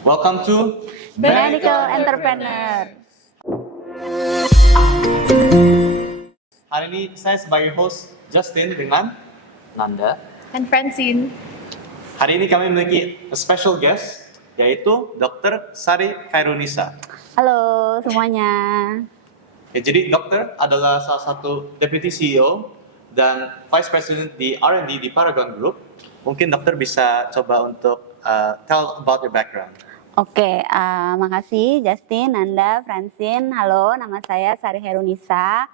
Welcome to Medical Entrepreneur. Hari ini saya sebagai host Justin dengan Nanda. And Francine. hari ini kami memiliki a special guest yaitu Dr. Sari Khairunisa. Halo semuanya. Ya, jadi dokter adalah salah satu Deputy CEO dan Vice President di R&D di Paragon Group. Mungkin dokter bisa coba untuk tell about your background. Oke, makasih Justin, Nanda, Francine. Halo, nama saya Sari Khairunisa.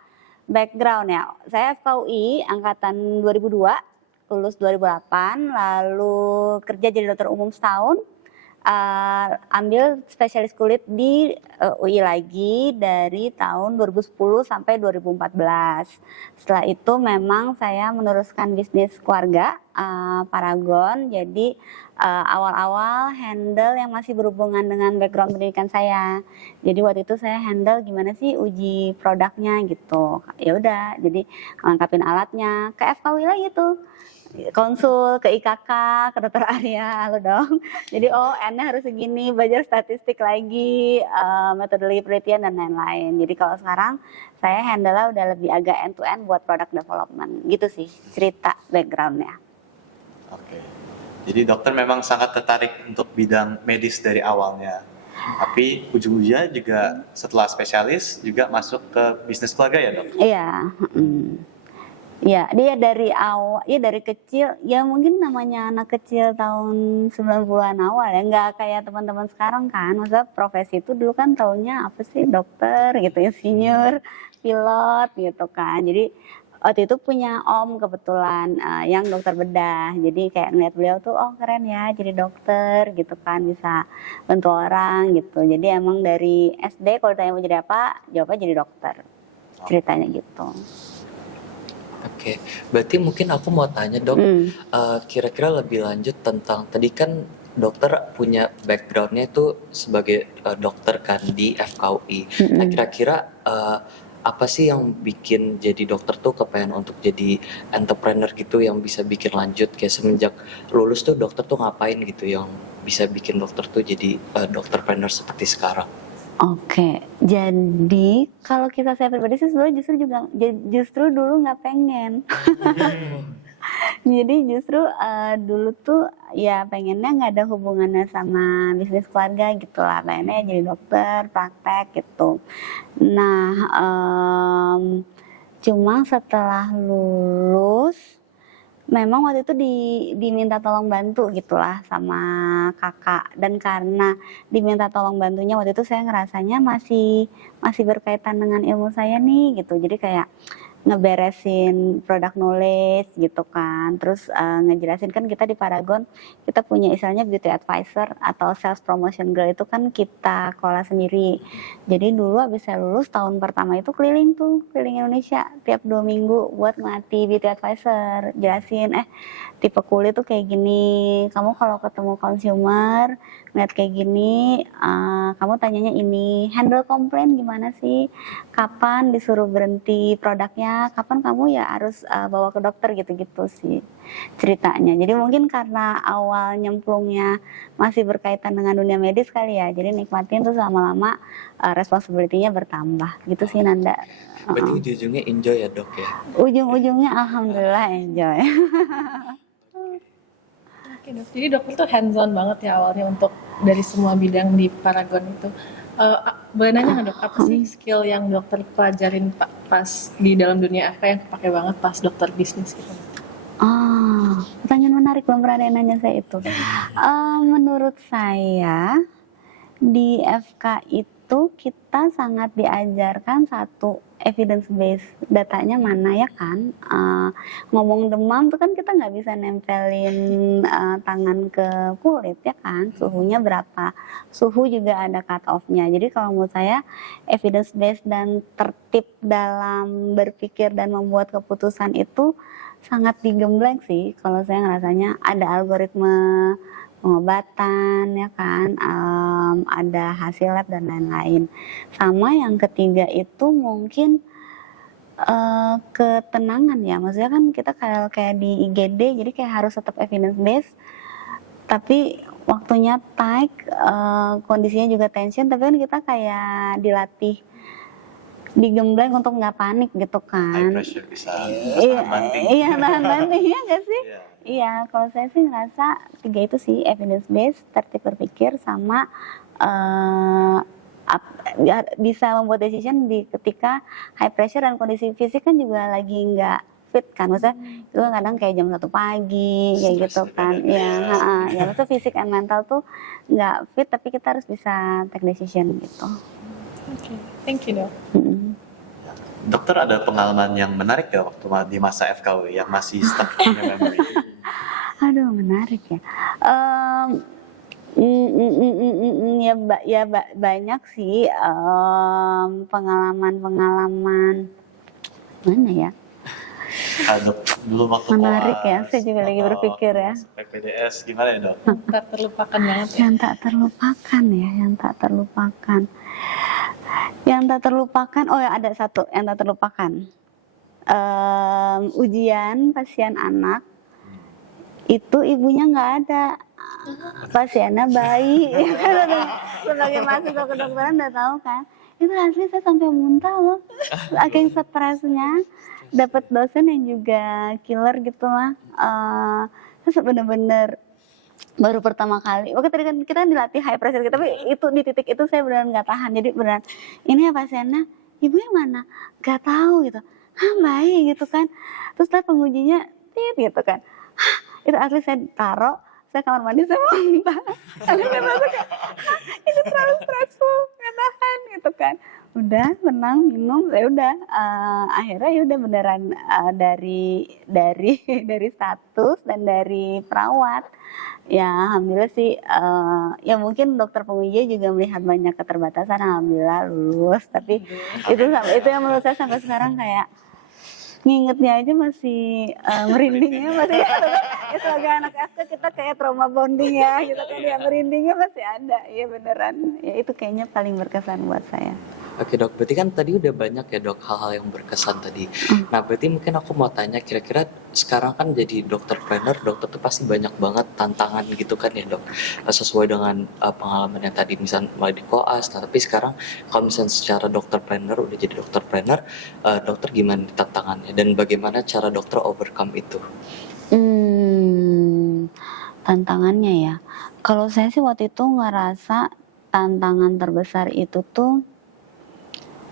Background ya, saya FKUI angkatan 2002, lulus 2008, lalu kerja jadi dokter umum setahun. Ambil spesialis kulit di UI lagi dari tahun 2010 sampai 2014. Setelah itu memang saya meneruskan bisnis keluarga Paragon. Jadi awal-awal handle yang masih berhubungan dengan background pendidikan saya. Jadi waktu itu saya handle gimana sih uji produknya gitu. Ya udah, jadi lengkapin alatnya ke FKUI lagi tuh. Konsul ke IKK, ke dokter Arya, halo dong. Jadi N-nya harus segini, belajar statistik lagi, metodologi penelitian dan lain-lain. Jadi kalau sekarang saya handle udah lebih agak end-to-end buat product development. Gitu sih cerita backgroundnya. Oke. Jadi dokter memang sangat tertarik untuk bidang medis dari awalnya. Tapi ujung-ujungnya juga setelah spesialis juga masuk ke bisnis keluarga ya dok? Iya. Ya, dia dari awal, ya dari kecil, ya mungkin namanya anak kecil tahun 90-an awal ya, nggak kayak teman-teman sekarang kan, maksudnya profesi itu dulu kan taunya apa sih, dokter gitu, insinyur, pilot gitu kan. Jadi waktu itu punya om kebetulan yang dokter bedah, jadi kayak ngeliat beliau tuh, oh keren ya jadi dokter gitu kan, bisa bantu orang gitu. Jadi emang dari SD kalau ditanya mau jadi apa, jawabnya jadi dokter, ceritanya gitu. Oke, berarti mungkin aku mau tanya dok, kira-kira lebih lanjut tentang tadi kan dokter punya backgroundnya itu sebagai dokter kan di FKUI. Nah kira-kira apa sih yang bikin jadi dokter tuh kepengen untuk jadi entrepreneur gitu yang bisa bikin lanjut kayak semenjak lulus tuh dokter tuh ngapain gitu yang bisa bikin dokter tuh jadi dokterpreneur seperti sekarang? Oke, jadi kalau kita saya pribadi sih sebenarnya justru dulu nggak pengen. Jadi justru dulu tuh ya pengennya nggak ada hubungannya sama bisnis keluarga gitu lah, pengennya jadi dokter, praktek gitu. Nah, cuma setelah lulus memang waktu itu diminta tolong bantu gitulah sama kakak, dan karena diminta tolong bantunya waktu itu saya ngerasanya masih berkaitan dengan ilmu saya nih gitu, jadi kayak ngeberesin product knowledge gitu kan, terus ngejelasin kan kita di Paragon kita punya istilahnya beauty advisor atau sales promotion girl, itu kan kita kelola sendiri. Jadi dulu abis saya lulus tahun pertama itu keliling Indonesia tiap 2 minggu buat ngelatih beauty advisor, jelasin tipe kulit tuh kayak gini, kamu kalau ketemu consumer ngeliat kayak gini, kamu tanyanya ini, handle komplain gimana sih, kapan disuruh berhenti produknya, kapan kamu ya harus bawa ke dokter, gitu-gitu sih ceritanya. Jadi mungkin karena awal nyemplungnya masih berkaitan dengan dunia medis kali ya, jadi nikmatin tuh lama-lama responsibility-nya bertambah gitu sih Nanda. Berarti ujung-ujungnya enjoy ya dok ya? Ujung-ujungnya alhamdulillah enjoy. Oke dok, jadi dokter tuh hands on banget ya awalnya untuk dari semua bidang di Paragon itu. Boleh nanya nggak dok, apa sih skill yang dokter pelajarin pas di dalam dunia FK yang kepake banget pas dokter bisnis gitu? Pertanyaan menarik, belum pernah ada yang nanya saya itu. Menurut saya di FK itu kita sangat diajarkan satu, evidence based, datanya mana ya kan. Ngomong demam tuh kan kita nggak bisa nempelin tangan ke kulit ya kan, suhunya berapa, suhu juga ada cut off-nya. Jadi kalau menurut saya evidence based dan tertib dalam berpikir dan membuat keputusan itu sangat digembleng sih kalau saya ngerasanya. Ada algoritma pengobatan ya kan, ada hasil lab dan lain-lain. Sama yang ketiga itu mungkin ketenangan ya, maksudnya kan kita kayak di IGD, jadi kayak harus tetap evidence based, tapi waktunya tight, kondisinya juga tension, tapi kan kita kayak dilatih, digembleng untuk nggak panik gitu High kan. pressure bisa Iya, tahan banting. iya tahan banting ya nggak sih? Iya. Iya, kalau saya sih ngerasa 3 itu sih, evidence based, tertib berpikir, sama bisa membuat decision di ketika high pressure dan kondisi fisik kan juga lagi nggak fit kan, maksudnya itu kadang kayak jam 1 pagi kayak gitu Stress kan, juga, ya, ya maksudnya fisik and mental tuh nggak fit, tapi kita harus bisa take decision gitu. Oke, thank you dok. Mm. Dokter ada pengalaman yang menarik ya waktu di masa FKW yang masih stuck in your memory? Aduh, menarik ya. Banyak sih pengalaman mana ya? Dok, dulu waktu Menarik ya, koas saya juga lagi atau berpikir ya. masuk PPDS gimana ya dok? Tak terlupakan banget ya. Yang tak terlupakan ya, yang tak terlupakan. Yang tak terlupakan, oh ya ada satu yang tak terlupakan. Ujian pasien anak, itu ibunya nggak ada. Pasiennya bayi, sebagai mahasiswa kedokteran udah tahu kan. Itu asli saya sampai muntah loh, saking stresnya. Dapat dosen yang juga killer gitu lah. Terus bener-bener baru pertama kali, waktu tadi kan kita dilatih high pressure gitu, tapi itu di titik itu saya beneran nggak tahan. Jadi beneran, ini ya pasiennya, ibunya mana? Nggak tahu gitu. Bayi gitu kan. Terus lah pengujinya, gitu kan. Itu asli saya taruh, saya kamar mandi, saya muntah. Karena saya merasa kayak, ini terlalu stressful, nggak tahan gitu kan. Udah tenang, minum, ya udah. Akhirnya ya udah beneran, dari status dan dari perawat. Ya alhamdulillah sih, ya mungkin dokter penguji juga melihat banyak keterbatasan, alhamdulillah lulus. Tapi itu yang menurut saya sampai sekarang kayak ngingetnya aja masih merindingnya masih ya, sebagai anak FK kita kayak trauma bonding ya gitu kan, ya merindingnya masih ada ya beneran, ya itu kayaknya paling berkesan buat saya. Oke dok, berarti kan tadi udah banyak ya dok hal-hal yang berkesan tadi. Nah berarti mungkin aku mau tanya, kira-kira sekarang kan jadi dokter trainer, dokter tuh pasti banyak banget tantangan gitu kan ya dok. Sesuai dengan pengalaman yang tadi misalnya mulai di koas, nah, tapi sekarang kalau misalnya secara dokter trainer udah jadi dokter trainer, dokter gimana tantangannya dan bagaimana cara dokter overcome itu? Tantangannya ya, kalau saya sih waktu itu ngerasa tantangan terbesar itu tuh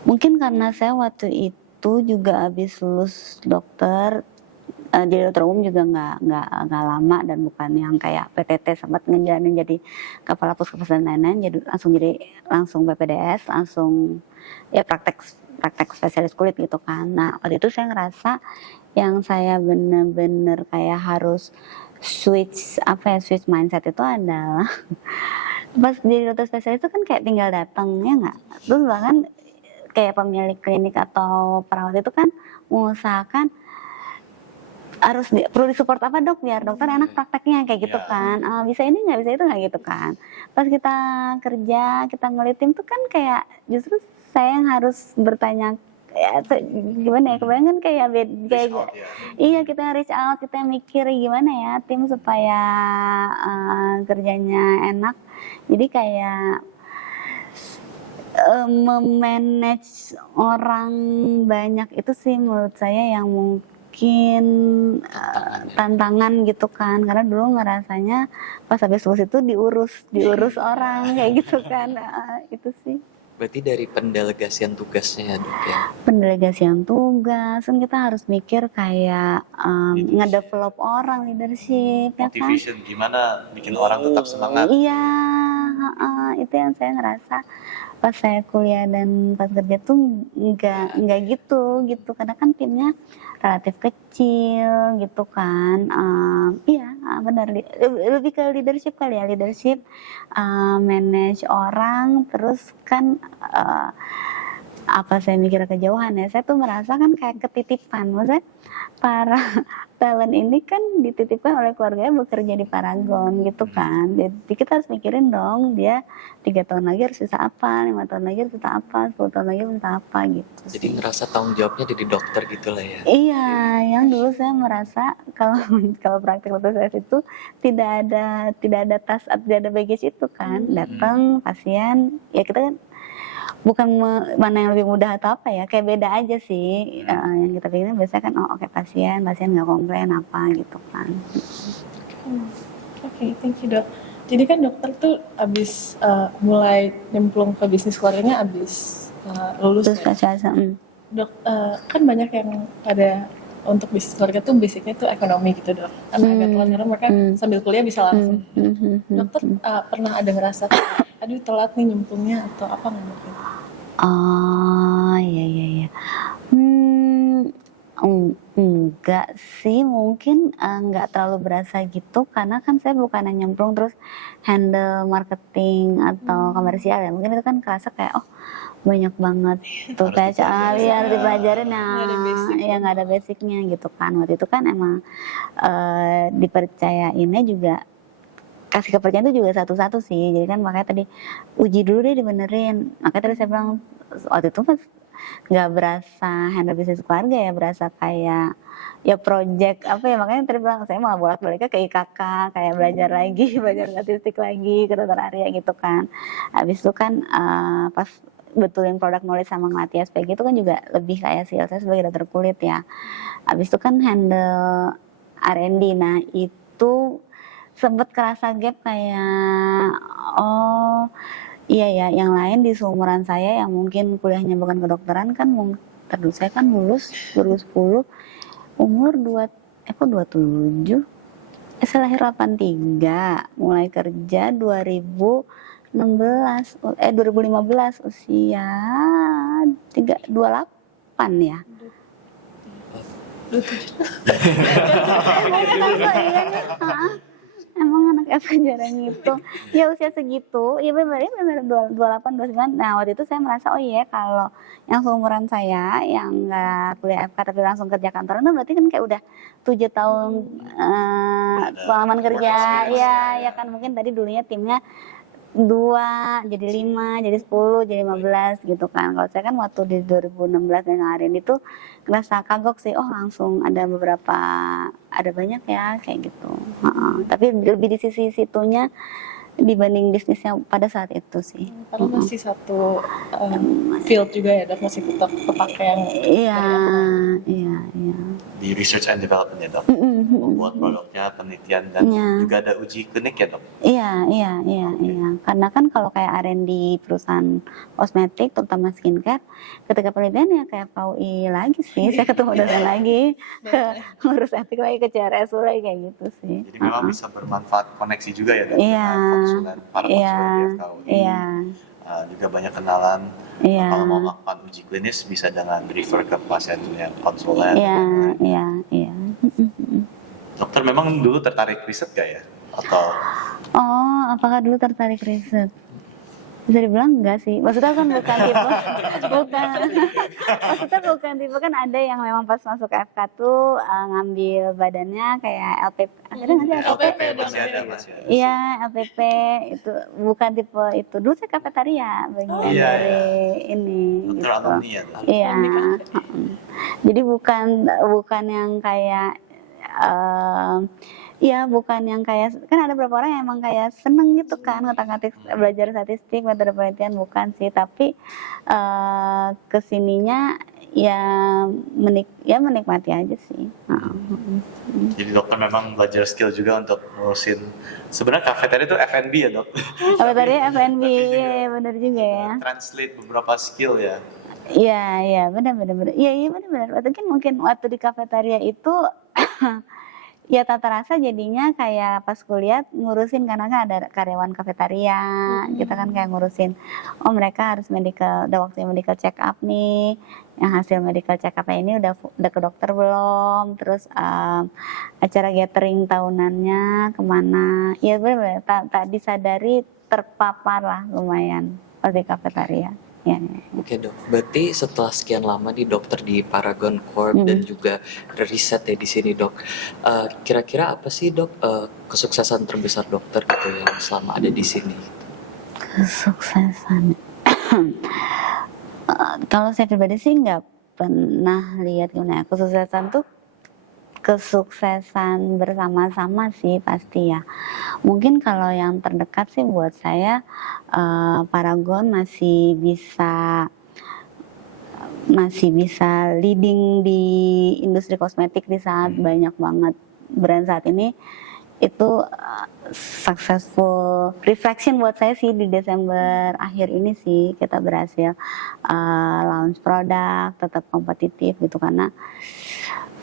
mungkin karena saya waktu itu juga habis lulus dokter, jadi dokter umum juga nggak lama dan bukan yang kayak PTT sempat ngejalanin jadi kepala puskesmas dan lain-lain, jadi langsung BPDS, langsung ya praktek spesialis kulit gitu kan. Nah waktu itu saya ngerasa yang saya bener-bener kayak harus switch mindset itu adalah pas jadi dokter spesialis itu kan kayak tinggal datang ya nggak, terus bahkan kayak pemilik klinik atau perawat itu kan mengusahakan harus perlu disupport apa dok biar dokter enak prakteknya kayak gitu kan, bisa ini nggak, bisa itu nggak gitu kan. Pas kita kerja, kita ngelit tim tuh kan kayak justru saya yang harus bertanya ya, gimana ya, kebanyakan kayak iya kita reach out, kita mikir gimana ya tim supaya kerjanya enak. Jadi kayak memanage orang banyak itu sih menurut saya yang mungkin tantangan gitu kan, karena dulu ngerasanya pas habis lulus itu diurus orang kayak gitu kan. Itu sih. Berarti dari pendelegasian tugasnya ya dok ya? Pendelegasian tugas, kan kita harus mikir kayak ngedevelop orang, leadership ya kan. Motivation, gimana bikin orang tetap semangat. Iya, itu yang saya ngerasa pas saya kuliah dan pas kerja tuh nggak gitu karena kan timnya relatif kecil gitu kan. Iya benar, lebih ke leadership kali ya, leadership, manage orang, terus kan apa saya mikir kejauhan ya, saya tuh merasa kan kayak ketitipan, maksudnya para talent ini kan dititipkan oleh keluarganya bekerja di Paragon gitu kan, jadi kita harus mikirin dong dia 3 tahun lagi harus bisa apa, 5 tahun lagi harus bisa apa, 10 tahun lagi harus bisa apa gitu Jadi sih. ngerasa tanggung jawabnya jadi dokter gitu lah ya. Iya, yang dulu saya merasa kalau kalau praktik dokter itu tidak ada tas, tidak ada baggage itu kan, datang pasien, ya kita kan bukan mana yang lebih mudah atau apa ya, kayak beda aja sih. Yang kita pikirin biasanya kan oh oke pasien nggak komplain apa gitu kan. Oke, thank you dok. Jadi kan dokter tuh abis mulai nyemplung ke bisnis keluarganya abis lulus Terus ya. pas Dok, kan banyak yang pada untuk bisnis keluarga tuh basicnya tuh ekonomi gitu dok. Karena agak telat karena mereka sambil kuliah bisa langsung. Dokter pernah ada ngerasa, aduh telat nih nyemplungnya atau apa nggak dok? Oh iya. Enggak sih, mungkin enggak terlalu berasa gitu karena kan saya bukan yang nyemplung terus handle marketing atau komersial ya. Mungkin itu kan kerasa kayak oh banyak banget tuh kayak harus dipelajarin ya nggak ada basicnya gitu kan. Waktu itu kan emang dipercayainnya juga kasih kepercayaan itu juga satu-satu sih. Jadi kan makanya tadi uji dulu deh dibenerin. Makanya tadi saya bilang waktu itu pas nggak berasa handle bisnis keluarga ya, berasa kayak ya project apa ya, makanya tadi bilang saya mau bolak-baliknya ke IKK kayak belajar lagi, belajar statistik lagi ke dokter Arya gitu kan. Habis itu kan pas betulin produk knowledge sama ngelatih SPG itu kan juga lebih kayak sales, saya sebagai dokter kulit ya. Habis itu kan handle R&D, nah itu sempet kerasa gap kayak oh iya ya, yang lain di seumuran saya yang mungkin kuliahnya bukan kedokteran kan terus saya kan lulus 2010 umur 27, saya lahir 83, mulai kerja 2015 usia 28 ya. Emang anak apa jarang gitu ya usia segitu ya benar 28 29. Nah waktu itu saya merasa oh iya kalau yang seumuran saya yang nggak kuliah FK tapi langsung kerja kantoran itu berarti kan kayak udah 7 tahun pengalaman kerja ya kan. Mungkin tadi dulunya timnya 2 jadi 5 jadi 10 jadi 15 gitu kan. Kalau saya kan waktu di 2016 dengan Arin itu ngerasa kagok sih, oh langsung ada banyak ya kayak gitu. Tapi lebih di sisi situnya dibanding bisnisnya pada saat itu sih. Karena masih satu field juga ya dok, masih tetap kepake yang iya Di research and development ya dok, membuat produknya, penelitian dan juga ada uji klinik ya dok. Iya. Karena kan kalau kayak R&D perusahaan kosmetik, terutama skincare, ketika penelitian ya kayak PAUI lagi sih. Saya ketemu dosen lagi, ngurus etik lagi ke CRSU lagi kayak gitu sih. Jadi memang bisa bermanfaat koneksi juga ya dok, Iya. dengan konsulen, para konsulen di FKUI. Iya. Juga banyak kenalan. Iya. Kalau mau melakukan uji klinis bisa dengan refer ke pasien yang konsulen. Iya. Dokter memang dulu tertarik riset gak ya? Atau Oh, apakah dulu tertarik riset? Bisa dibilang enggak sih. Maksudnya kan bukan tipe kan ada yang memang pas masuk FK tuh ngambil badannya kayak LPP. Ada nggak sih LPP? masih ada. Iya, LPP itu bukan tipe itu. Dulu saya kafetaria bagian dari ini Dokter gitu. alumni ya dok? Iya. Jadi bukan yang kayak Iya, bukan yang kayak kan ada beberapa orang yang emang kayak seneng gitu kan ngotak-ngatik belajar statistik, metode penelitian, bukan sih, tapi kesininya ya menikmati aja sih. Jadi dokter memang belajar skill juga untuk ngurusin. Sebenarnya kafeteria itu F&B ya dok? Tadi F&B, iya benar juga ya. Translate beberapa skill ya. Iya, benar. Iya benar. Waktu di kafetaria itu ya tata rasa jadinya kayak pas kuliah ngurusin karena kan ada karyawan kafetaria, kita kan kayak ngurusin oh mereka harus udah waktunya medical check up nih, yang hasil medical check up ini udah ke dokter belum, terus acara gathering tahunannya kemana, ya benar tak disadari terpapar lah lumayan pas di kafetaria. ya. Oke dok, berarti setelah sekian lama nih dokter di Paragon Corp dan juga riset ya di sini dok, kira-kira apa sih dok kesuksesan terbesar dokter gitu yang selama ada di sini? Kesuksesan. Kalau saya pribadi sih nggak pernah lihat gimana ya. Kesuksesan bersama-sama sih pasti ya. Mungkin kalau yang terdekat sih buat saya Paragon masih bisa leading di industri kosmetik di saat banyak banget brand saat ini. Itu successful reflection buat saya sih di Desember akhir ini sih kita berhasil launch produk tetap kompetitif gitu, karena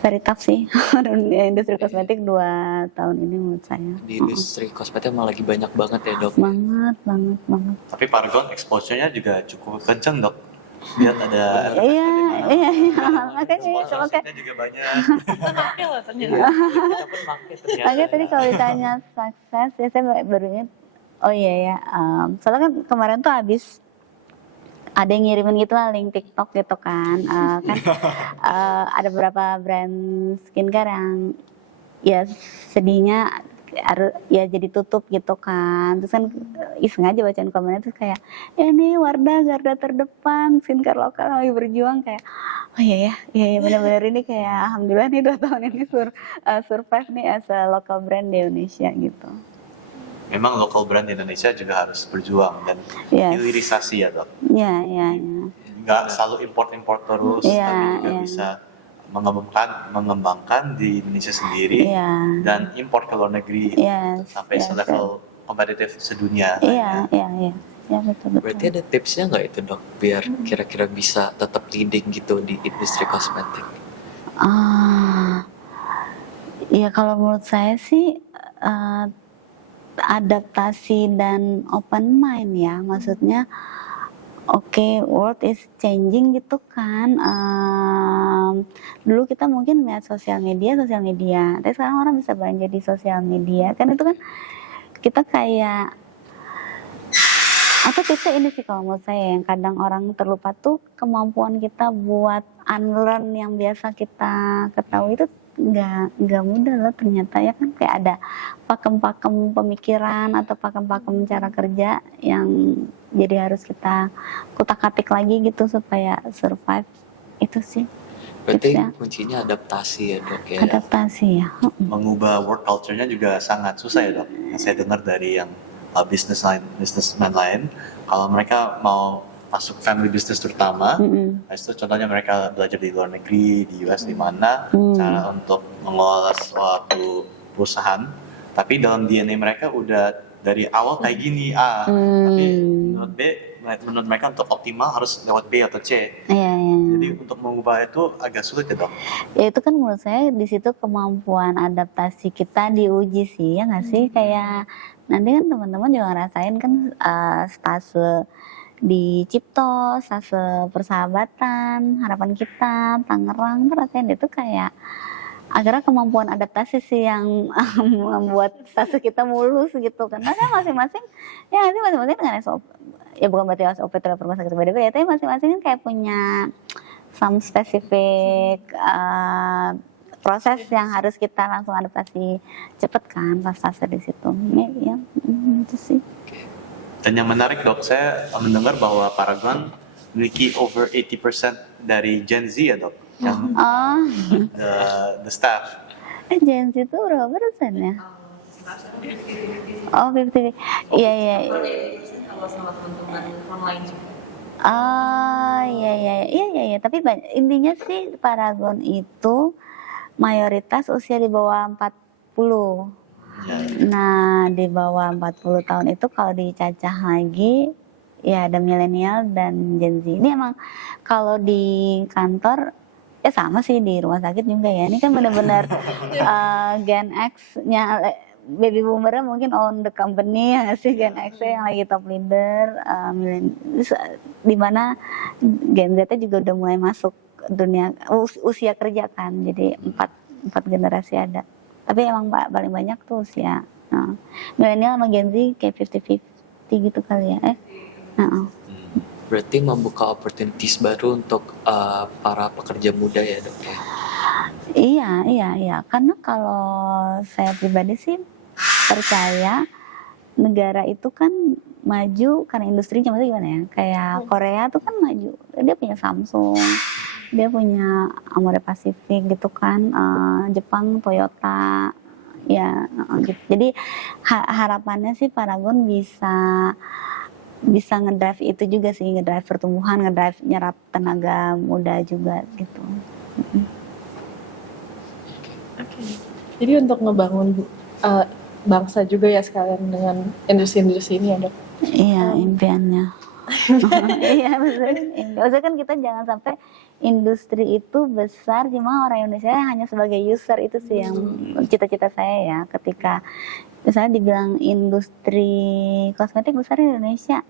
very tough sih dunia industri kosmetik 2 tahun ini menurut saya. Di industri kosmetik emang lagi banyak banget ya dok. Banget. Tapi Paragon exposure-nya juga cukup kenceng dok. Lihat ada Iya. Makanya sponsorship-nya juga banyak. Oke lah ternyata. Kita pun pakai ternyata. Oke, tadi kalau ditanya sukses, ya saya baru ingat. Oh iya ya, soalnya kan kemarin tuh habis ada yang ngirimin gitu lah link TikTok gitu kan, ada beberapa brand skincare yang ya sedihnya harus ya jadi tutup gitu kan. Terus kan iseng aja bacain komennya tuh kayak ya nih Wardah garda terdepan skincare lokal lagi berjuang, kayak oh iya benar-benar ini kayak alhamdulillah nih 2 tahun ini survive nih as a local brand di Indonesia gitu. Memang local brand di Indonesia juga harus berjuang dan Yes. hilirisasi ya dok. Ya. Nggak selalu import terus, Iya, tapi juga iya. bisa mengembangkan di Indonesia sendiri Iya. dan import ke luar negeri Yes, sampai yes, selevel kompetitif sedunia. Iya. Ya betul. Berarti ada tipsnya nggak itu dok, biar kira-kira bisa tetap leading gitu di industri kosmetik? Ya kalau menurut saya sih adaptasi dan open mind ya, maksudnya oke, world is changing gitu kan. Dulu kita mungkin lihat sosial media, tapi sekarang orang bisa belanja di sosial media kan, itu kan kita kayak atau tipsnya ini sih kalau menurut saya yang kadang orang terlupa tuh kemampuan kita buat unlearn yang biasa kita ketahui itu nggak mudah loh ternyata ya kan, kayak ada pakem-pakem pemikiran atau pakem-pakem cara kerja yang jadi harus kita kutak-atik lagi gitu supaya survive. Itu sih Berarti tipsnya. kuncinya adaptasi ya dok ya. Adaptasi ya. Mengubah work culture-nya juga sangat susah ya dok. Yang saya dengar dari yang businessman lain, kalau mereka mau masuk family business terutama, itu contohnya mereka belajar di luar negeri, di US di mana cara untuk mengelola suatu perusahaan, tapi dalam DNA mereka udah dari awal kayak gini tapi menurut mereka untuk optimal harus lewat B atau C. Iya. Jadi untuk mengubah itu agak sulit ya dok. Ya itu kan menurut saya di situ kemampuan adaptasi kita diuji sih ya nggak sih, kayak nanti kan teman-teman juga ngerasain kan stase di Cipto, stase persahabatan, harapan kita, Tangerang tuh rasanya itu kayak akhirnya kemampuan adaptasi sih yang membuat stase kita mulus gitu, karena kan masing-masing dengan SOP, ya bukan berarti SOP terhadap rumah sakit beda-beda ya, tapi masing-masing kan kayak punya some specific proses yang harus kita langsung adaptasi cepet kan pas stase di situ ya, itu sih. Dan yang menarik dok, saya mendengar bahwa Paragon memiliki over 80% dari Gen Z ya dok, yang the staff. Gen Z itu berapa persen ya? Oh 50, iya. Kalau sama teman-teman online juga. Iya. Tapi intinya sih Paragon itu mayoritas usia di bawah 40. Nah, di bawah 40 tahun itu kalau dicacah lagi ya ada milenial dan Gen Z. Ini emang kalau di kantor ya sama sih, di rumah sakit juga ya. Ini kan benar-benar Gen X-nya baby boomer mungkin own the company ya sih, Gen X yang lagi top leader, di mana Gen Z juga udah mulai masuk dunia usia kerja kan, jadi empat generasi ada. Tapi emang paling banyak tuh usia milenial sama Gen Z kayak 50-50 gitu kali ya. berarti membuka opportunities baru untuk para pekerja muda ya dok ya. Iya. Karena kalau saya pribadi sih percaya negara itu kan maju karena industrinya, maksudnya gimana ya? Kayak Korea tuh kan maju, dia punya Samsung, dia punya Amore Pacific gitu kan, Jepang Toyota, ya gitu. Jadi harapannya sih Paragon bisa ngedrive itu juga sih, ngedrive pertumbuhan, ngedrive nyerap tenaga muda juga gitu. Oke. Jadi untuk ngebangun bangsa juga ya sekalian dengan industri-industri ini ya dok. Iya, impiannya. Iya betul. Maksudnya kan kita jangan sampai industri itu besar, cuma orang Indonesia hanya sebagai user, itu sih yang cita-cita saya ya. Ketika misalnya dibilang industri kosmetik besar di Indonesia,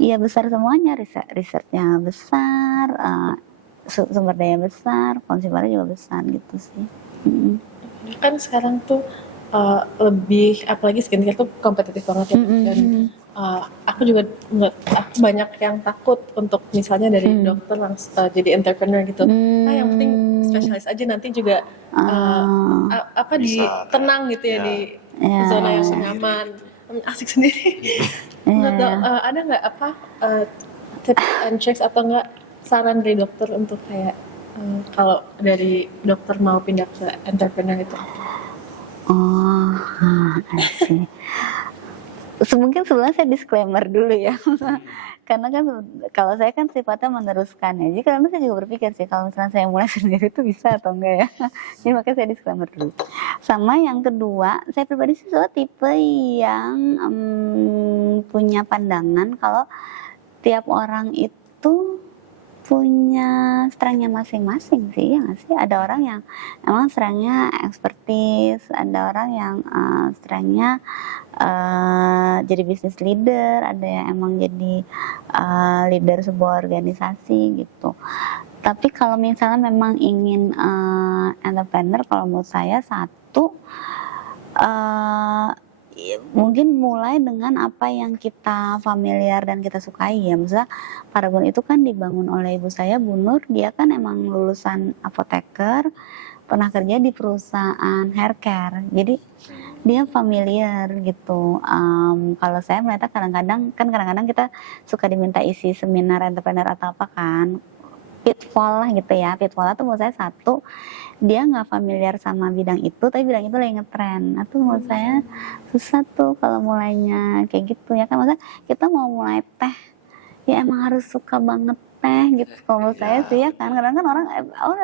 ya besar semuanya, risetnya besar, sumber daya besar, konsumernya juga besar gitu sih. Kan sekarang tuh lebih, apalagi skincare tuh kompetitif banget ya, dan aku juga aku banyak yang takut untuk misalnya dari dokter langsung jadi entrepreneur gitu. Nah yang penting spesialis aja, nanti juga tenang gitu ya, di zona yang nyaman, asik sendiri. Ada nggak tips and tricks atau nggak saran dari dokter untuk kayak kalau dari dokter mau pindah ke entrepreneur itu? Sih. Mungkin sebelumnya saya disclaimer dulu ya. Karena kan kalau saya kan sifatnya meneruskan ya. Jadi karena saya juga berpikir sih kalau misalnya saya mulai sendiri itu bisa atau enggak ya. Jadi makanya saya disclaimer dulu. Sama yang kedua, saya pribadi sih soal tipe yang punya pandangan kalau tiap orang itu punya strengthnya masing-masing sih, ya nggak sih? Ada orang yang emang strengthnya expertise, ada orang yang strengthnya jadi business leader, ada yang emang jadi leader sebuah organisasi gitu. Tapi kalau misalnya memang ingin entrepreneur, kalau menurut saya satu, mungkin mulai dengan apa yang kita familiar dan kita sukai ya. Misalnya Paragon itu kan dibangun oleh ibu saya, Bu Nur. Dia kan emang lulusan apoteker, pernah kerja di perusahaan hair care. Jadi dia familiar gitu. Kalau saya melihat kadang-kadang kita suka diminta isi seminar entrepreneur atau apa kan. Pitfall lah gitu ya. Pitfall itu menurut saya satu, dia nggak familiar sama bidang itu, tapi bidang itu lagi ngetren. Nah tuh menurut saya susah tuh kalau mulainya kayak gitu ya kan. Maksudnya kita mau mulai teh, ya emang harus suka banget teh gitu. Kalau menurut saya sih ya kan, kadang kan orang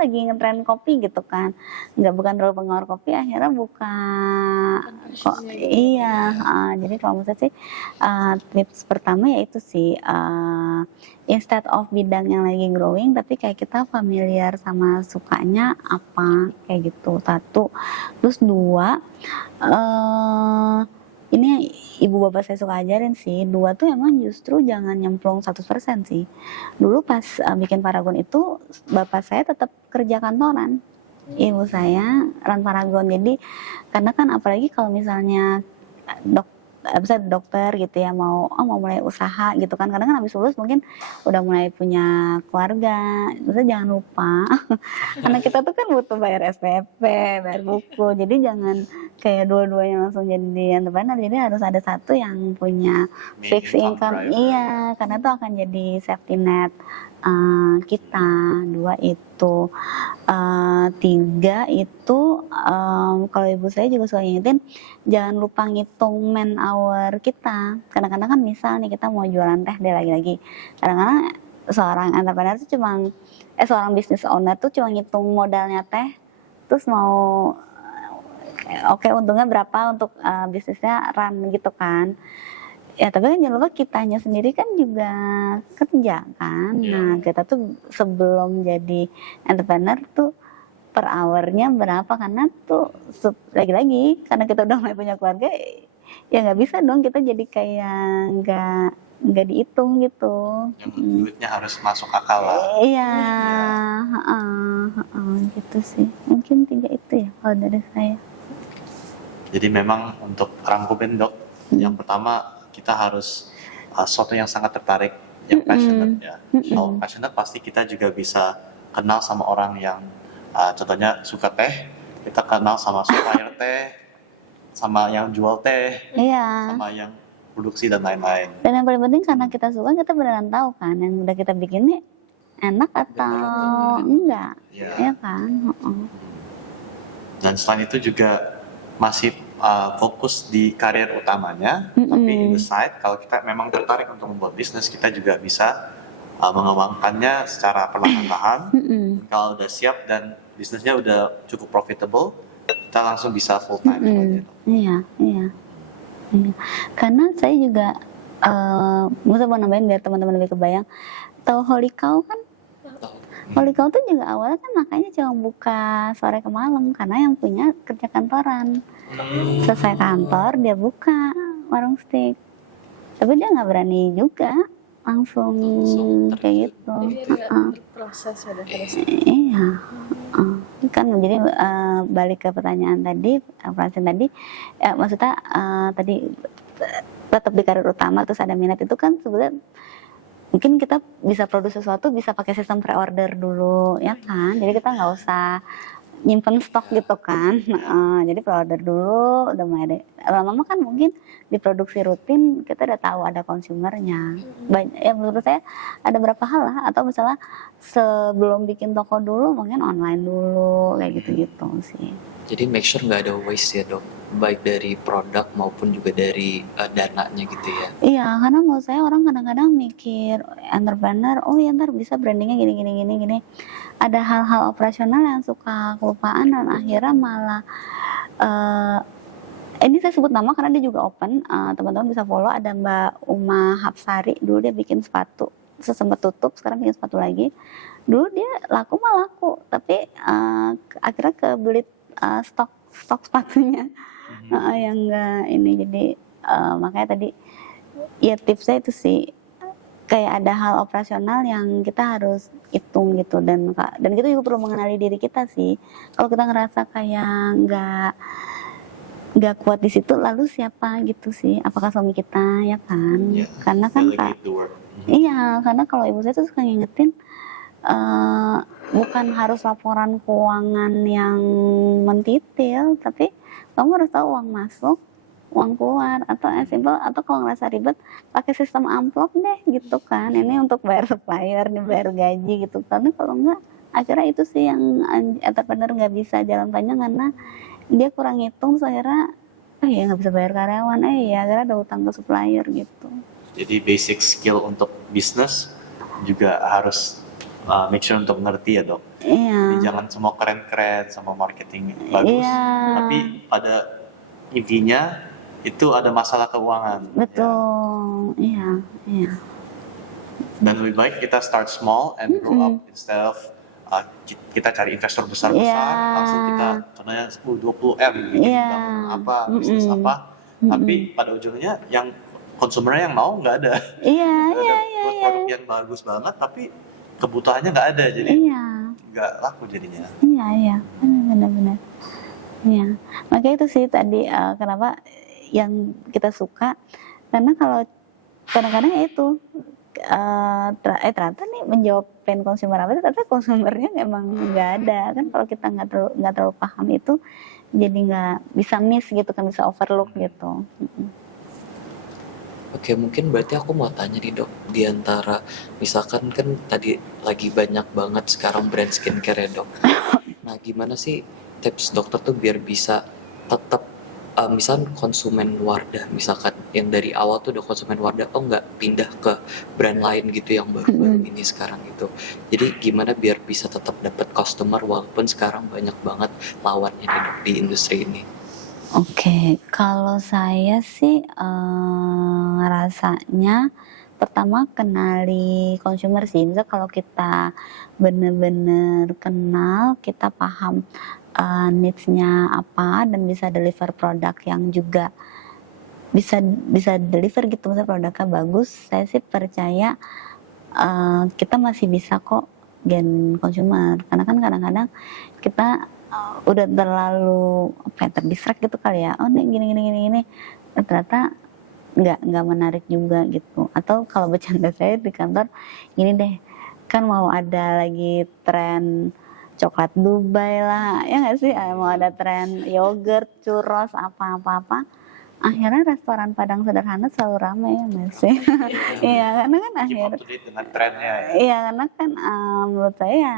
lagi ngetren kopi gitu kan, bukan terlalu penggemar kopi, akhirnya buka kok. Iya, jadi kalau menurut saya sih tips pertama yaitu sih instead of bidang yang lagi growing, tapi kayak kita familiar sama sukanya apa, kayak gitu. Satu. Terus dua, ini ibu bapak saya suka ajarin sih, dua tuh emang justru jangan nyemplung 100% sih. Dulu pas bikin Paragon itu, bapak saya tetap kerja kantoran, ibu saya run Paragon. Jadi karena kan apalagi kalau misalnya dokter gitu ya, mau mulai usaha gitu kan, kadang kan habis lulus mungkin udah mulai punya keluarga. Maksudnya jangan lupa karena kita tuh kan butuh bayar SPP, bayar buku, jadi jangan kayak dua-duanya langsung jadi entrepreneur. Jadi harus ada satu yang punya fixed income, iya, karena itu akan jadi safety net kita. Dua itu. Tiga itu kalau ibu saya juga suka ngingetin, jangan lupa ngitung man hour kita. Kadang-kadang kan misal nih kita mau jualan teh deh, lagi-lagi kadang-kadang seorang entrepreneur tuh seorang business owner tuh cuma ngitung modalnya teh, terus mau oke, untungnya berapa untuk bisnisnya run gitu kan. Ya tapi kan jangan lupa kitanya sendiri kan juga kerja kan. Nah kita tuh sebelum jadi entrepreneur tuh per hournya berapa, karena tuh lagi-lagi karena kita udah mulai punya keluarga, ya nggak bisa dong kita jadi kayak nggak dihitung gitu. Duitnya harus masuk akal lah. Iya, gitu sih. Mungkin 3 itu ya kalau dari saya. Jadi memang untuk rangkumin dok, yang pertama kita harus sesuatu yang sangat tertarik yang passionate ya. Kalau passionate pasti kita juga bisa kenal sama orang yang contohnya suka teh, kita kenal sama supplier teh, sama yang jual teh, Iya. sama yang produksi dan lain-lain. Dan yang paling penting karena kita suka, kita beneran tahu kan yang udah kita bikin nih enak atau enggak, Ya. ya kan? Heeh. Dan selain itu juga masih fokus di karir utamanya, tapi in the side kalau kita memang tertarik untuk membuat bisnis, kita juga bisa mengembangkannya secara perlahan-lahan. Kalau udah siap dan bisnisnya udah cukup profitable, kita langsung bisa full time. Iya, iya, iya. Karena saya juga, masa mau nambahin biar teman-teman lebih kebayang, tahu Holy Cow kan? Holy Cow tuh juga awalnya kan makanya cuma buka sore ke malam karena yang punya kerja kantoran. Selesai kantor dia buka warung steak. Tapi dia nggak berani juga langsung kayak gitu. Jadi ada proses ada Iya. Kan jadi balik ke pertanyaan tadi, Francine tadi, maksudnya tadi tetap di karir utama terus ada minat itu kan sebenarnya mungkin kita bisa produksi sesuatu bisa pakai sistem pre-order dulu ya kan, jadi kita nggak usah nyimpen stok gitu kan. Jadi pre-order dulu udah mulai ada lama-lama kan mungkin diproduksi rutin kita udah tahu ada konsumernya. Ya menurut saya ada berapa hal lah, atau misalnya sebelum bikin toko dulu mungkin online dulu kayak gitu-gitu sih. Jadi make sure nggak ada waste ya dok, baik dari produk maupun juga dari dananya gitu ya. Iya, karena menurut saya orang kadang-kadang mikir entrepreneur, oh ya ntar bisa brandingnya gini. Ada hal-hal operasional yang suka kelupaan dan akhirnya malah ini saya sebut nama karena dia juga open, teman-teman bisa follow, ada Mbak Uma Hapsari, dulu dia bikin sepatu, sempat tutup, sekarang bikin sepatu lagi. Dulu dia laku, tapi akhirnya kebelit stok sepatunya yang enggak ini, jadi makanya tadi ya tipsnya itu sih kayak ada hal operasional yang kita harus hitung gitu, dan kita juga perlu mengenali diri kita sih. Kalau kita ngerasa kayak nggak kuat di situ, lalu siapa gitu sih, apakah suami kita ya kan? Karena kan iya, karena kalau ibu saya tuh suka ngingetin bukan harus laporan keuangan yang mentitil, tapi kamu harus tahu uang masuk, uang keluar, atau simple, atau kalau ngerasa ribet pakai sistem amplop deh gitu kan, ini untuk bayar supplier, ini bayar gaji gitu. Karena kalau enggak akhirnya itu sih yang entrepreneur nggak bisa jalan panjang karena dia kurang ngitung, akhirnya ya nggak bisa bayar karyawan, ya akhirnya ada utang ke supplier gitu. Jadi basic skill untuk bisnis juga harus make sure untuk ngerti ya dok. Iya. Jadi jangan semua keren-keren sama marketing bagus, tapi pada intinya itu ada masalah keuangan. Betul, ya. Iya. Dan lebih baik kita start small and grow up instead of kita cari investor besar-besar, langsung kita contohnya 20M bikin bangun apa, bisnis apa, tapi pada ujungnya yang konsumernya yang mau nggak ada. Buat produk yang bagus banget, tapi kebutuhannya nggak ada, jadi nggak laku jadinya. Iya, benar-benar. Iya, makanya itu sih tadi kenapa yang kita suka, karena kalau kadang-kadang ya itu ternyata nih menjawabin konsumer apa itu, ternyata konsumernya emang nggak ada kan. Kalau kita nggak terlalu paham itu, jadi nggak bisa miss gitu kan, bisa overlook gitu. Oke, mungkin berarti aku mau tanya nih dok, di antara misalkan kan tadi lagi banyak banget sekarang brand skincare ya dok. Nah gimana sih tips dokter tuh biar bisa tetap misal konsumen Wardah, misalkan yang dari awal tuh udah konsumen Wardah, oh nggak pindah ke brand lain gitu yang baru-baru ini sekarang gitu. Jadi gimana biar bisa tetap dapat customer walaupun sekarang banyak banget lawannya nih dok di industri ini. Oke, kalau saya sih rasanya pertama kenali konsumer sih. Misal kalau kita bener-bener kenal, kita paham needs-nya apa dan bisa deliver produk yang juga bisa deliver gitu, misalnya produknya bagus, saya sih percaya kita masih bisa kok gain consumer. Karena kan kadang-kadang kita udah terlalu terdistract gitu kali ya, oh ini gini, ternyata nggak menarik juga gitu. Atau kalau bercanda saya di kantor gini deh, kan mau ada lagi tren coklat Dubai lah, ya nggak sih? Mau ada tren yogurt, churros, apa-apa. Akhirnya restoran Padang sederhana selalu ramai ya nggak sih? Iya, karena kan Keep up to date dengan trennya ya. iya karena kan menurut saya ya,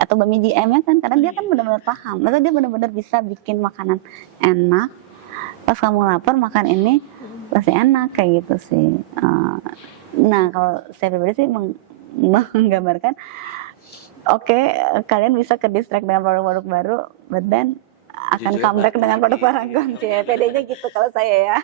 atau Bami GM-nya kan karena dia kan benar-benar paham, atau dia benar-benar bisa bikin makanan enak. Pas kamu lapar makan ini pasti enak kayak gitu sih. Nah kalau saya pribadi sih menggambarkan, oke, kalian bisa ke distract dengan produk-produk baru, but then akan Jujur, comeback Mbak. dengan produk Paragon sih. PD-nya gitu kalau saya ya.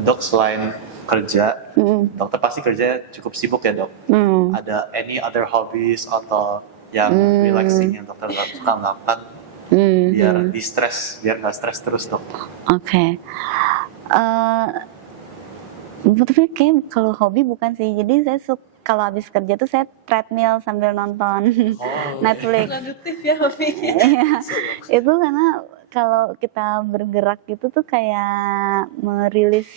Dok, selain kerja, Mm, dokter pasti kerja cukup sibuk ya dok. mm, Ada any other hobbies atau yang relaxing yang dokter suka melakukan mm, biar mm. biar nggak stres terus dok. Oke. Eh, Tapi kayak kalau hobi bukan sih. Jadi saya suka kalau habis kerja tuh saya treadmill sambil nonton Oh, Netflix. Produktif ya hobinya. Iya, itu karena kalau kita bergerak gitu tuh kayak merilis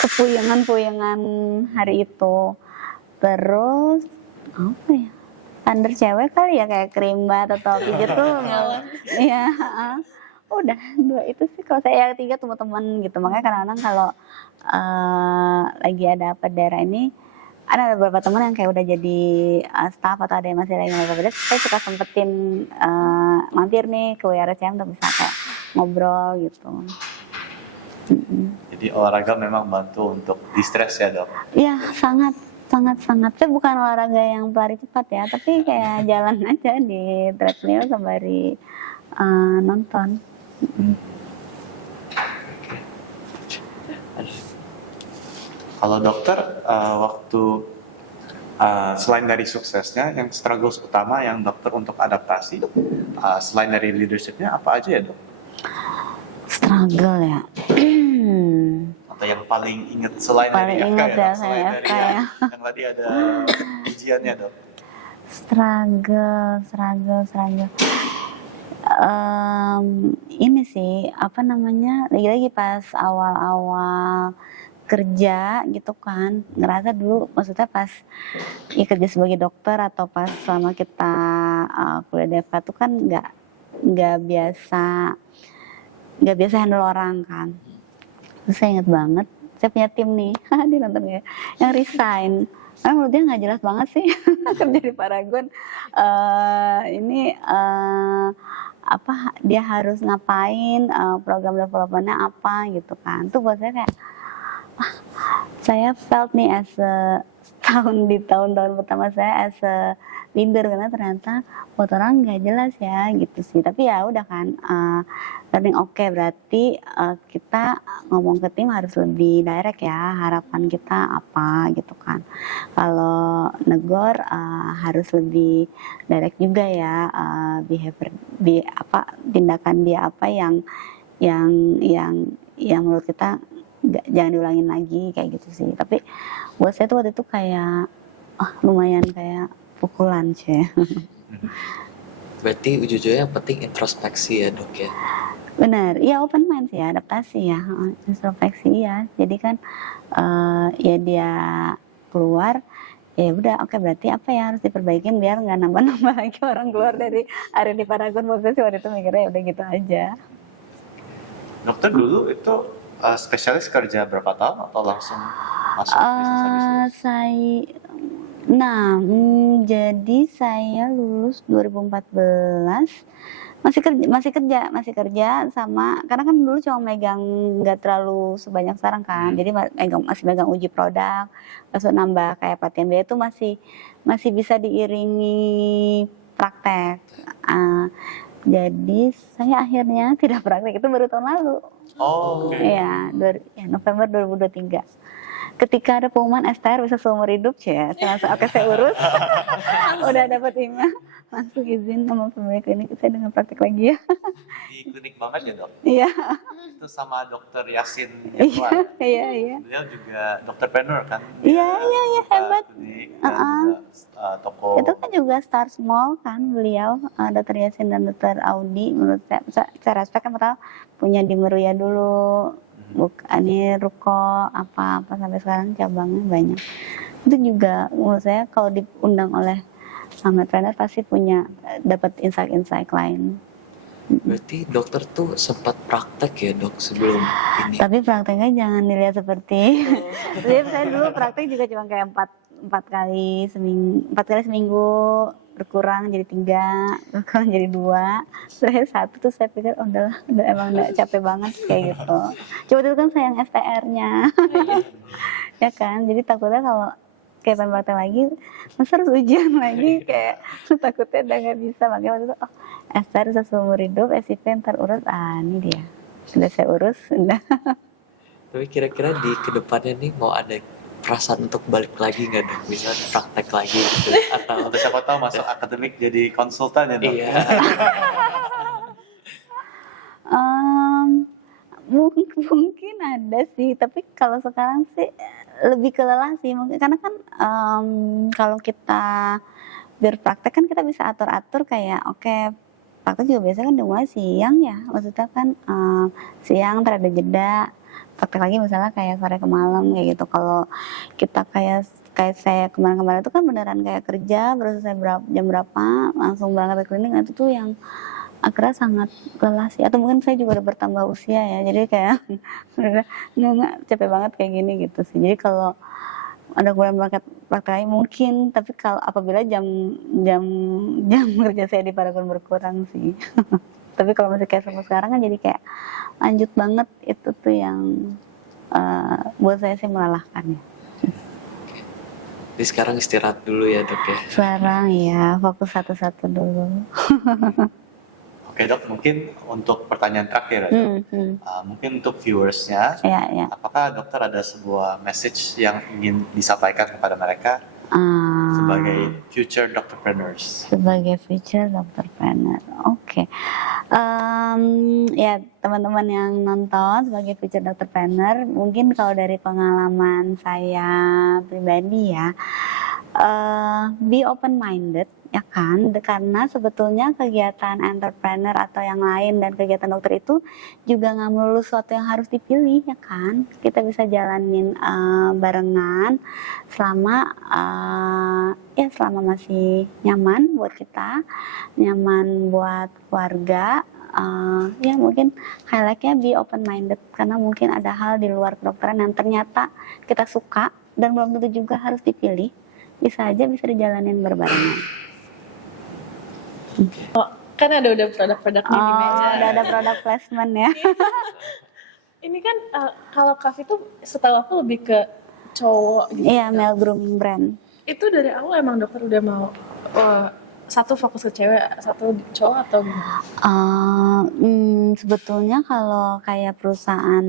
kepuyangan-puyangan hari itu. Terus apa ya? Standar cewek kali ya kayak krimbat atau pijat tuh. Iya, udah dua itu sih kalau saya. Yang tiga teman-teman gitu. Makanya kadang-kadang kalau lagi ada apa daerah ini, ada beberapa teman yang kayak udah jadi staff atau ada yang masih lagi ngobrol, saya suka sempetin mampir nih ke WRSCM untuk bisa kayak ngobrol gitu. Jadi olahraga memang bantu untuk distress ya dok. Iya, sangat sangat. Saya bukan olahraga yang pelari cepat ya, tapi kayak jalan aja di treadmill sembari nonton. Kalau dokter waktu selain dari suksesnya, yang struggles utama yang dokter untuk adaptasi, selain dari leadershipnya apa aja ya dok? Struggle ya. Atau yang paling inget selain Paling dari FK inget ya, ya, dok? Selain saya dari FK ya. yang tadi ada ujiannya dok. Struggle. Ini sih apa namanya, lagi-lagi pas awal-awal kerja gitu kan, ngerasa dulu maksudnya pas ya kerja sebagai dokter atau pas selama kita kuliah di FK tuh kan nggak biasa handle orang kan. Terus saya inget banget, saya punya tim nih, di nonton ya, yang resign. Karena menurut dia nggak jelas banget sih kerja di Paragon. Ini apa dia harus ngapain, program developmentnya apa gitu kan. Tuh buat saya kayak saya felt nih as a di tahun-tahun pertama saya as a leader, karena ternyata buat orang nggak jelas ya gitu sih. Tapi ya udah kan, learning oke, berarti kita ngomong ke tim harus lebih direct ya, harapan kita apa gitu kan. Kalau negor harus lebih direct juga ya, tindakan dia apa yang menurut kita jangan diulangin lagi kayak gitu sih. Tapi buat saya tuh waktu itu kayak lumayan kayak pukulan sih. berarti ujung-ujungnya yang penting introspeksi ya dok ya. Benar, ya open mind sih, adaptasi ya, introspeksi ya. Jadi kan ya dia keluar, ya udah oke, berarti apa ya harus diperbaikin biar nggak nambah-nambah lagi orang keluar dari area di Paragon. Buat saya sih waktu itu mikirnya ya udah gitu aja. Dokter dulu itu spesialis kerja berapa tahun atau langsung masuk bisnis habis lulus? Jadi saya lulus 2014, masih kerja sama, karena kan dulu cuma megang nggak terlalu sebanyak sekarang kan, jadi masih megang uji produk, terus nambah kayak pelatihan biaya itu masih bisa diiringi praktek. Jadi saya akhirnya tidak praktek itu baru tahun lalu. Oh, oke. Iya, November 2023. ketika ada pengumuman STR bisa seumur hidup ya, saya langsung oke saya urus. Udah dapat email, langsung izin sama pemilik klinik saya dengan praktek lagi ya. Di klinik banget ya dok. Iya, Itu sama dokter Yasin iya, Yatwan. iya. Beliau juga dokterpreneur kan. Iya, Dia iya, buka hebat. klinik dan juga toko. Itu kan juga Star Small kan beliau, Dr. Yasin dan Dr. Audi. Menurut saya respect kan, pertama punya di Meruya dulu, ini Ruko apa sampai sekarang cabangnya banyak. Itu juga menurut saya kalau diundang oleh trainer pasti punya dapat insight lain. Berarti dokter tuh sempat praktek ya dok sebelum ini? Tapi prakteknya jangan dilihat seperti. Jadi saya dulu praktek juga cuma kayak empat kali seminggu, berkurang jadi 3, berkurang jadi 2, saya 1, terus saya pikir oh udah emang udah capek banget kayak gitu. Coba itu kan sayang STR-nya. Ya kan, jadi takutnya kalau kayak pengen praktek lagi, masa harus ujian lagi, kayak takutnya udah gak bisa. Makanya waktu itu STR bisa seumur hidup, SIP ntar urus, ini dia sudah saya urus, udah. Tapi kira-kira di kedepannya nih mau ada perasaan untuk balik lagi nggak dok? Misalnya praktek lagi gitu atau Atau siapa tahu masuk akademik jadi konsultan ya dok. iya. Mungkin ada sih, tapi kalau sekarang sih lebih ke lelah sih, mungkin karena kan kalau kita berpraktek kan kita bisa atur kayak oke, praktek juga biasanya kan dimulai siang ya, maksudnya kan siang ntar ada jeda, praktek lagi misalnya kayak sore ke malam kayak gitu. Kalau kita kayak saya kemarin-kemarin itu kan beneran kayak kerja, baru selesai jam berapa langsung berangkat ke klinik, itu tuh yang akhirnya sangat lelah sih. Atau mungkin saya juga udah bertambah usia ya, jadi kayak udah nggak capek banget kayak gini gitu sih. Jadi kalau ada bulan praktek mungkin, tapi kalau apabila jam kerja saya di Paragon berkurang sih. Tapi kalau masih kayak sama sekarang kan jadi kayak lanjut banget, itu tuh yang buat saya sih melelahkan ya. Jadi sekarang istirahat dulu ya dok ya. Sekarang ya fokus satu-satu dulu. Oke dok, mungkin untuk pertanyaan terakhir ya dok. Mungkin untuk viewersnya, Ya. apakah dokter ada sebuah message yang ingin disampaikan kepada mereka sebagai future doctorpreneurs? Sebagai future doctorpreneur, oke. Ya teman-teman yang nonton sebagai future doctorpreneur, mungkin kalau dari pengalaman saya pribadi ya, be open minded ya kan, karena sebetulnya kegiatan entrepreneur atau yang lain dan kegiatan dokter itu juga nggak melulu sesuatu yang harus dipilih ya kan. Kita bisa jalanin barengan selama masih nyaman buat kita, nyaman buat keluarga. Ya mungkin highlightnya be open minded, karena mungkin ada hal di luar kedokteran yang ternyata kita suka dan belum tentu juga harus dipilih, bisa dijalanin berbarengan. Oh, kan ada udah produk-produknya di meja. Udah ada produk placement ya. Ini kan kalau Kavi tuh setahu aku lebih ke cowok gitu. Iya, male grooming brand. Itu dari awal emang dokter udah mau satu fokus ke cewek, satu cowok atau gimana? Sebetulnya kalau kayak perusahaan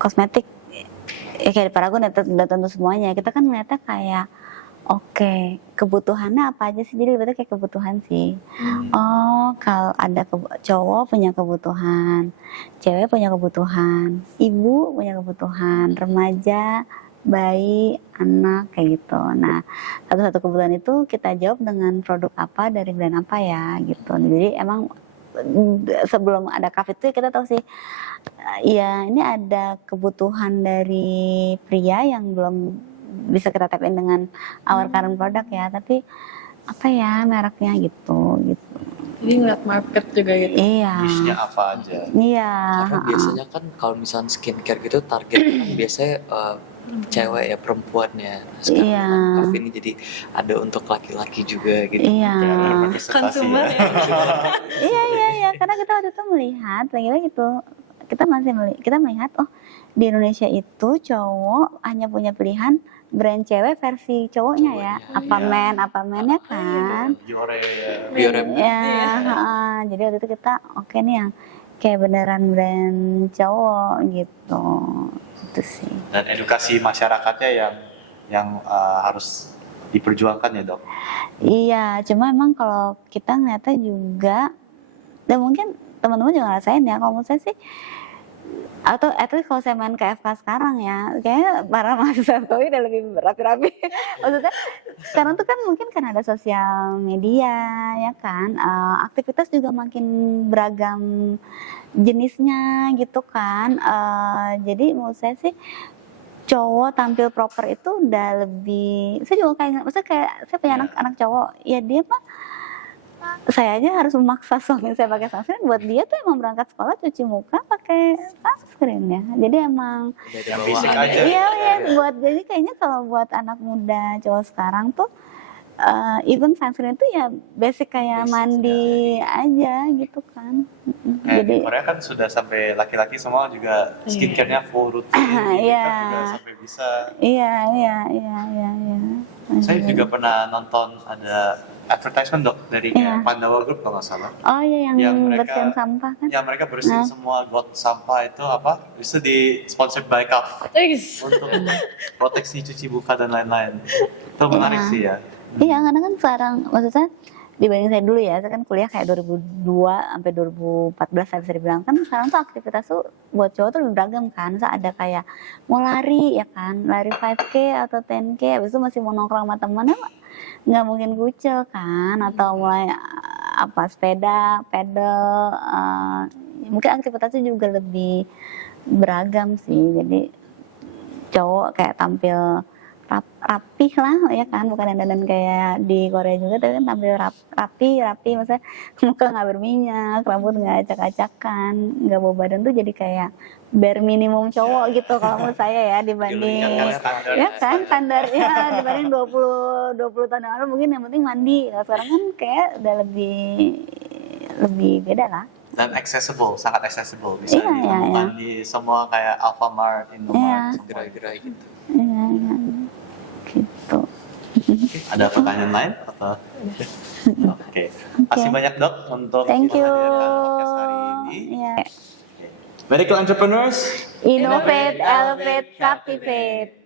kosmetik ya kayak di Paragon udah tentu semuanya. Kita kan melihatnya kayak oke, kebutuhannya apa aja sih? Jadi berarti kayak kebutuhan sih. Kalau ada cowok punya kebutuhan, cewek punya kebutuhan, ibu punya kebutuhan, remaja, bayi, anak kayak gitu. Nah, satu-satu kebutuhan itu kita jawab dengan produk apa dari brand apa ya gitu. Jadi emang sebelum ada Kavi itu kita tahu sih, ya ini ada kebutuhan dari pria yang belum bisa kita tap in dengan our current product ya, tapi apa ya mereknya gitu. Jadi ngeliat market juga gitu. Iya. Niche-nya apa aja? Iya. Karena biasanya kan kalau misalnya skincare gitu target kan biasanya cewek ya, perempuan ya. Sekarang Iya. Kavi ini jadi ada untuk laki-laki juga gitu. Iya. Konsumer ya. Iya, karena kita waktu itu melihat lagi-lagi gitu. Kita melihat di Indonesia itu cowok hanya punya pilihan brand cewek versi cowoknya ya, apa men ya kan. Biore. Ya, jadi waktu itu kita nih yang kayak beneran brand cowok gitu. Itu sih. dan edukasi masyarakatnya yang harus diperjuangkan ya dok. Iya, cuma emang kalau kita ngeliatnya juga, dan mungkin teman-teman juga ngerasain ya, kalau menurut saya sih, atau at least kalau saya main ke FK sekarang ya, kayaknya para mahasiswa FKUI udah lebih rapi-rapi. Maksudnya sekarang tuh kan mungkin karena ada sosial media ya kan, aktivitas juga makin beragam jenisnya gitu kan. Jadi menurut saya sih cowok tampil proper itu udah lebih, saya juga kayak, maksudnya kayak saya punya anak cowok, ya dia mah saya aja harus memaksa suami saya pakai sunscreen, buat dia tuh emang berangkat sekolah cuci muka pakai sunscreen ya. Jadi emang Yang basic aja. iya buat, jadi kayaknya kalau buat anak muda cowok sekarang tuh even sunscreen itu ya basic kayak Basic mandi aja gitu kan. Kayak di Jadi Korea kan sudah sampai laki-laki semua juga skincare-nya full routine, Iya. kan juga sampai bisa. iya. Saya juga pernah nonton ada advertisement dok dari kayak Iya. Pandawa Group kalau nggak salah. Oh iya, yang Yang mereka- bersihin sampah kan. Ya mereka bersihin semua got sampah itu apa? Bisa di sponsored by CAF untuk proteksi cuci muka dan lain-lain. Itu menarik Iya. sih ya. Iya, karena kan sekarang, maksudnya dibanding saya dulu ya, saya kan kuliah kayak 2002 sampai 2014 saya bisa dibilang, kan sekarang tuh aktivitas tuh buat cowok tuh lebih beragam kan. Misalnya ada kayak mau lari ya kan, lari 5K atau 10K, habis itu masih mau nongkrong sama temennya, nggak mungkin kucel kan, atau mulai apa sepeda, pedal, mungkin aktivitasnya juga lebih beragam sih. Jadi cowok kayak tampil rapih lah ya kan, bukan dandan kayak di Korea juga, tapi kan tampil rapi, maksudnya muka nggak berminyak, rambut nggak acak-acakan, nggak bau badan, tuh jadi kayak bare minimum cowok gitu kalau menurut saya ya, dibanding ya kan standarnya dibanding 20 tahun yang lalu mungkin yang penting mandi. Kalau sekarang kan kayak udah lebih beda lah. Dan accessible, sangat accessible. Bisa Iya, ditemukan di semua kayak Alfamart, Indomart, semua. Gerai-gerai gitu. Iya, gitu. Ada pertanyaan lain atau? Oke. Kasih banyak dok untuk Thank you. menghadirkan podcast hari ini. Iya. Medical entrepreneurs. Innovate, elevate, captivate.